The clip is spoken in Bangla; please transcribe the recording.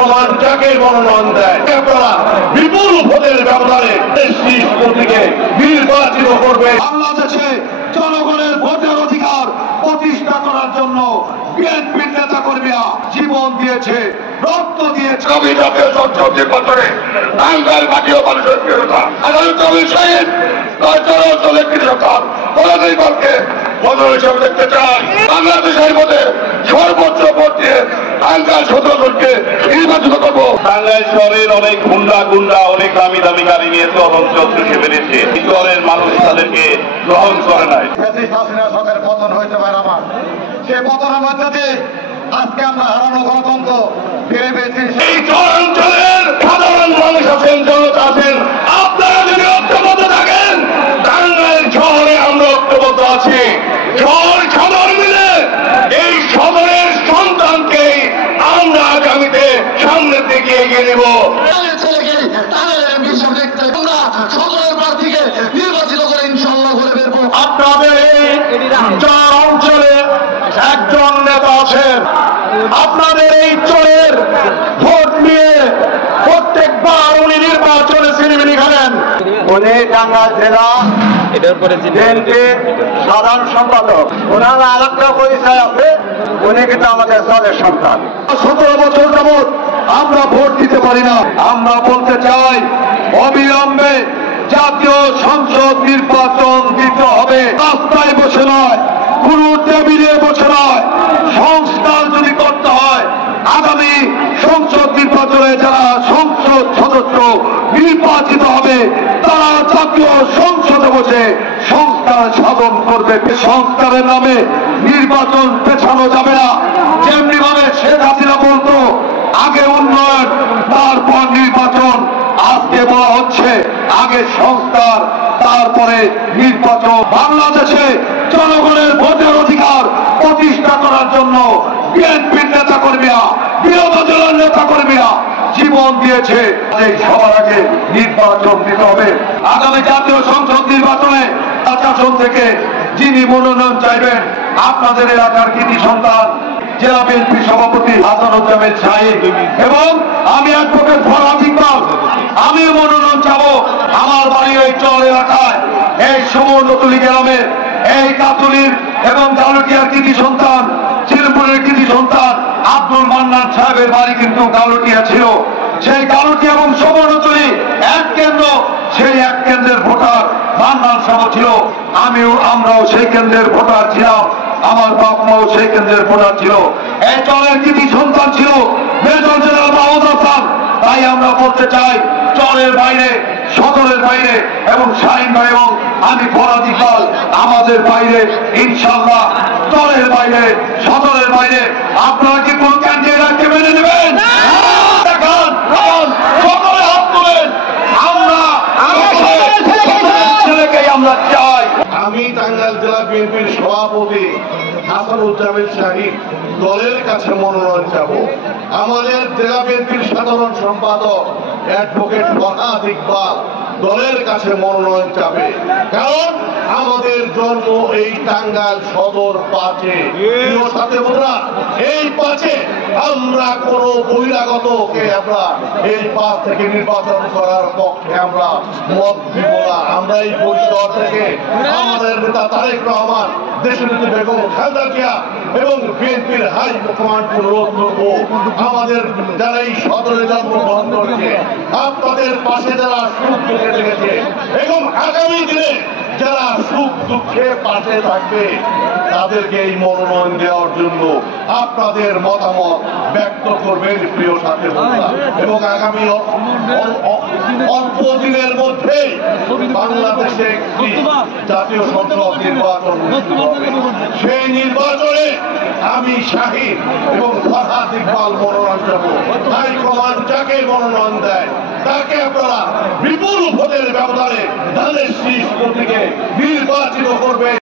হাইকমান যাকে মনোনয়ন দেয় আপনারা বিপুল ভোটের ব্যবধানে শীর্ষ প্রতীকে নির্বাচিত করবে। বাংলাদেশে জনগণের ভোটের অধিকার প্রতিষ্ঠা করার জন্য বিএনপির নেতা কর্মীরা জীবন দিয়েছে, রক্ত দিয়েছে। কবি জাতীয় সংসদ নির্বাচনে টাঙ্গাইল মাটি ও মানুষের প্রিয়তা আগামী 24 শহীদ চলে কৃষক পদাধিকারকে বদল হিসেবে দেখতে চাই। বাংলাদেশের মধ্যে সর্বোচ্চ ভোট দিয়ে টাঙ্গাইল 17 জনকে নির্বাচিত করবো। টাঙ্গাইল শহরের অনেক গুন্ডা অনেক দামি দামি গাড়ি নিয়ে তদন্ত চলতে পেরেছে, শহরের মানুষ তাদেরকে গ্রহণ করে নাই। সরকারের পতন হয়েছে ভাইরামা, সে পতনের মধ্যে দিয়ে আজকে আমরা হারানো গণতন্ত্র ফিরে পেয়েছি। এই অঞ্চলের সাধারণ মানুষ আছেন, জনতা আছেন, আপনারা যদি ঐক্যবদ্ধ থাকেন, টাঙ্গাইল শহরে আমরা ঐক্যবদ্ধ আছি। শহর সদর মিলে এই সদরের সন্তানকে আমরা আগামীতে সামনের দিকে এগিয়ে নেব। ছেলেকে আমরা সদরের প্রার্থীকে নির্বাচিত করে ইনশাল্লাহ ঘুরে বেরবো। আপনাদের এই অঞ্চলে একজন নেতা আছেন, আপনাদের এই চোরের ভোট নিয়ে প্রত্যেকবার উনি নির্বাচনে সিনেমিনি খেলেন। উনি টাঙ্গাইল জেলা বিএনপির সাধারণ সম্পাদক। ওনার আরেকটা পরিচয় আছে, উনি কিন্তু আমাদের দলের সন্তান। 17 বছর যাবৎ আমরা ভোট দিতে পারি না। আমরা বলতে চাই অবিলম্বে জাতীয় সংসদ নির্বাচন দিতে হবে। রাস্তায় বসে নয়, কোন টেবিলে বসে নয়, সংস্কার যদি করতে হয় আগামী সংসদ নির্বাচনে যারা সংসদ সদস্য নির্বাচিত হবে তারা জাতীয় সংসদে বসে সংস্কার সাধন করবে। সংস্কারের নামে নির্বাচন পেছানো যাবে না। যেমনি ভাবে শেখ হাসিনা বলতো আগে উন্নয়ন তারপর নির্বাচন, আজকে বলা হচ্ছে আগে সংস্কার তারপরে নির্বাচন। বাংলাদেশে জনগণের ভোটের অধিকার প্রতিষ্ঠা করার জন্য বিএনপির নেতা কর্মীরা, বিরোধী দলের নেতা কর্মীরা জীবন দিয়েছে। সবার আগে নির্বাচন দিতে হবে। আগামী জাতীয় সংসদ নির্বাচনে আসন থেকে যিনি মনোনয়ন চাইবেন আপনাদের এলাকার কৃতি সন্তান জেলা বিএনপি সভাপতি হাসানুজ্জামান শাহীন এবং আমি অ্যাডভোকেট ফরহাদ ইকবাল, আমি মনোনয়ন চাবো। আমার বাড়ি এই চর এলাকায় এই সমরনতুলি গ্রামের এই কাতুলির এবং গালুটিয়ার কৃতি সন্তান, শিলপুরের কৃতি সন্তান আব্দুল মান্নান সাহেবের বাড়ি কিন্তু গালুটিয়া ছিল। সেই গালুটিয়া এবং সমরনতুলি এক কেন্দ্র, সেই এক কেন্দ্রের ভোটার মান্নান সাহেব ছিল। আমরাও সেই কেন্দ্রের ভোটার ছিলাম, আমার বাপ মাও সেই কেন্দ্রের ভোটার ছিল। এই চরের কৃতি সন্তান ছিল মেজর জেনারেল মাহমুদ হাসান। তাই আমরা বলতে চাই চরের বাইরে, সদরের বাইরে এবং শাহীন ভাই এবং আমি ফরহাদ ইকবাল আমাদের বাইরে ইনশাআল্লাহ, চরের বাইরে সদরের বাইরে আপনারা কি কোন ক্যান্ডিডেটকে মেনে নেবেন? সকলে হাত তোলেন। আমরা ছেলেকেই আমরা চাই। আমি টাঙ্গাইল জেলা বিএনপির সভাপতি হাসানুজ্জামান শাহীন দলের কাছে মনোনয়ন চাবো। আমাদের জেলা বিএনপির সাধারণ সম্পাদক অ্যাডভোকেট ফরহাদ ইকবাল দলের কাছে মনোনয়ন চাবে। কারণ আমাদের জন্ম এই টাঙ্গাইল সদর 5-এ। সাথে বন্ধুরা, এই 5-এ আমরা কোন বহিরাগতকে আমরা এই 5 থেকে নির্বাচন করার পক্ষে আমরা মত দিব না। আমরা এই পরিসর থেকে আমাদের নেতা তারেক রহমান, দেশনেত্রী বেগম খালেদা জিয়া এবং বিএনপির হাই কমান্ডকে অনুরোধ করবো, আমাদের যারা এই সদরে জন্মগ্রহণ করেছে আপনাদের পাশে যারা সুখ দুঃখে লেগেছে এবং আগামী দিনে যারা সুখ দুঃখে পাশে থাকবে তাদেরকে এই মনোনয়ন দেওয়ার জন্য আপনাদের মতামত ব্যক্ত করবেন প্রিয় সাথী বন্ধুরা। এবং আগামী অল্প দিনের মধ্যে বাংলাদেশে একটি জাতীয় সংসদ নির্বাচন অনুষ্ঠিত হবে। সেই নির্বাচনে আমি শাহীন এবং ফরহাদ ইকবাল মনোনয়ন দেব। হাইকমান যাকে মনোনয়ন দেয় তাকে আপনারা বিপুল ভোটের ব্যবধানে ধানের শীষ প্রতীকে নির্বাচিত করবে।